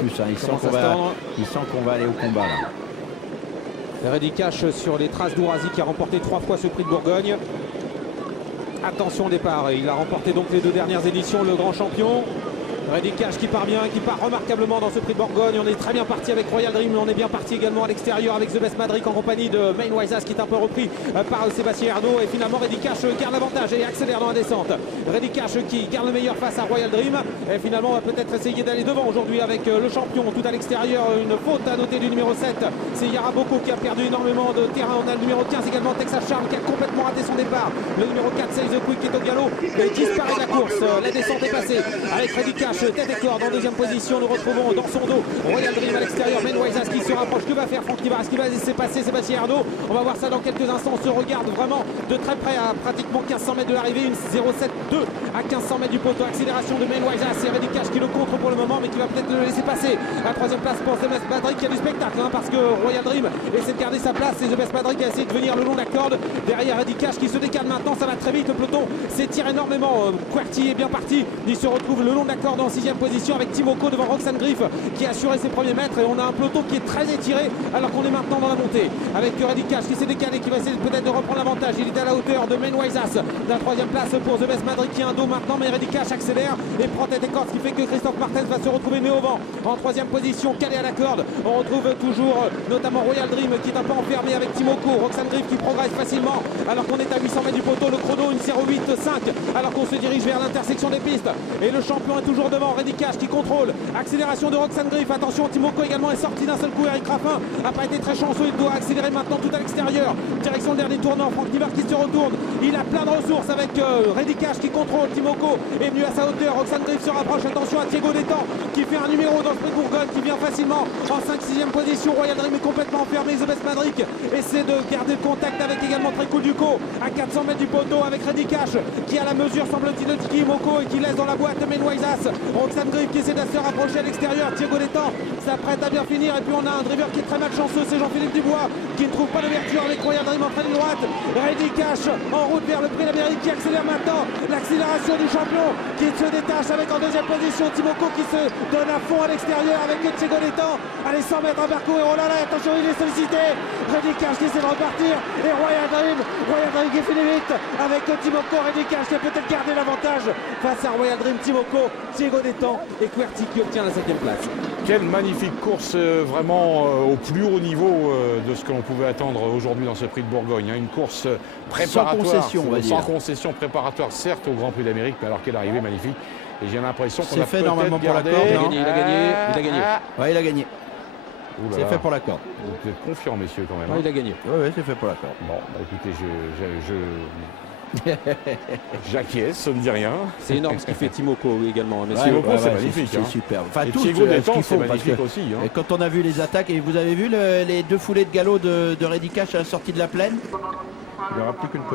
plus. Hein. Il sent qu'on va aller au combat là. Reddy Cash sur les traces d'Ourasi qui a remporté 3 fois ce prix de Bourgogne. Attention au départ, il a remporté donc les 2 dernières éditions, le grand champion. Reddy Cash qui part bien, qui part remarquablement dans ce prix de Bourgogne. On est très bien parti avec Royal Dream, mais on est bien parti également à l'extérieur avec The Best Madrid en compagnie de Main Waisas qui est un peu repris par Sébastien Ernaud. Et finalement Reddy Cash garde l'avantage et accélère dans la descente. Reddy Cash qui garde le meilleur face à Royal Dream. Et finalement on va peut-être essayer d'aller devant aujourd'hui avec le champion tout à l'extérieur. Une faute à noter du numéro 7. C'est Yara Boko qui a perdu énormément de terrain. On a le numéro 15 également, Texas Charm, qui a complètement raté son départ. Le numéro 4, Say The Quick, qui est au galop et disparaît de la course. La descente est passée avec Reddy Cash, tête et corde en deuxième position. Nous retrouvons dans son dos Royal Dream à l'extérieur, Main Waisas qui se rapproche. Que va faire Franck Nivard? Est-ce qu'il va laisser passer Sébastien Ernaud? On va voir ça dans quelques instants. On se regarde vraiment de très près à pratiquement 1500 mètres de l'arrivée. Une 0,72 à 1500 mètres du poteau. Accélération de Main Waisas. C'est Reddy Cash qui le contre pour le moment, mais qui va peut-être le laisser passer. À 3e place pour The Best Madrid qui a du spectacle, hein, parce que Royal Dream essaie de garder sa place et The Best Madrid qui a essayé de venir le long de la corde. Derrière Reddy Cash qui se décale maintenant. Ça va très vite. Le peloton s'étire énormément. QWERTY est bien parti. Il se retrouve le long de la corde en 6e position avec Timoko devant Roxane Griff qui a assuré ses premiers mètres. Et on a un peloton qui est très étiré alors qu'on est maintenant dans la montée avec Reddy Cash qui s'est décalé, qui va essayer peut-être de reprendre l'avantage. Il est à la hauteur de Main Waisas. La 3e place pour The Best Madrid qui a un dos maintenant, mais Reddy Cash accélère et prend tête et corde, ce qui fait que Christophe Martens va se retrouver mieux au vent en 3e position, calé à la corde. On retrouve toujours notamment Royal Dream qui est un peu enfermé avec Timoko, Roxane Griff qui progresse facilement alors qu'on est à 800 mètres du poteau. Le chrono une 0,8,5 alors qu'on se dirige vers l'intersection des pistes et le champion est toujours devant. Reddy Cash qui contrôle, accélération de Roxane Griff. Attention, Timoko également est sorti d'un seul coup. Eric Raffin n'a pas été très chanceux, il doit accélérer maintenant tout à l'extérieur, direction le dernier tournant. Franck Nivard qui se retourne, il a plein de ressources avec Reddy Cash qui contrôle. Timoko est venu à sa hauteur, Roxane Griff se rapproche. Attention à Thiago Détan qui fait un numéro dans le prix de Bourgogne, qui vient facilement en 5-6e position. Royal Dream est complètement enfermé. The Best Madrid essaie de garder le contact avec également Trécoul Ducot à 400 mètres du poteau avec Reddy Cash qui a la mesure semble-t-il de Timoko et qui laisse dans la boîte Main Waisas. Roxane Griff qui essaie de se rapprocher à l'extérieur. Thiago Détan s'apprête à bien finir et puis on a un driver qui est très malchanceux, c'est Jean-Philippe Dubois qui ne trouve pas d'ouverture avec Royal Dream en traîne droite. Reddy Cash en route vers le prix d'Amérique qui accélère maintenant. L'accélération du champion qui se détache avec en 2e position Timoko qui se donne à fond à l'extérieur avec Thiago Détan. Allez, 100 mètres à parcourir. Oh là là, attention, il est sollicité. Reddy Cash qui essaie de repartir et Royal Dream qui finit vite avec Timoko. Reddy Cash qui a peut-être gardé l'avantage face à Royal Dream, Timoko, Thiago Détan et QWERTY qui obtient la 5e place. Quelle magnifique course, vraiment au plus haut niveau de ce que l'on pouvait attendre aujourd'hui dans ce prix de Bourgogne. Une course préparatoire, sans concession préparatoire, certes au Grand Prix d'Amérique, mais alors quelle arrivée magnifique. Et j'ai l'impression qu'on a fait normalement pour la corde. Il a gagné. Ouais, il a gagné. C'est fait pour la corde. Vous êtes confiants, messieurs, quand même. Ouais, il a gagné. Oui, c'est fait pour la corde. Bon, bah, écoutez, j'acquiesce, ça ne dit rien. C'est énorme ce qu'il fait Timoko également. Timoko, c'est magnifique. C'est superbe. Enfin, et tout Thiago Détan, c'est parce magnifique que, aussi. Hein. quand on a vu les attaques, et vous avez vu les 2 foulées de galop de Reddy Cash à la sortie de la plaine, il n'y aura plus qu'une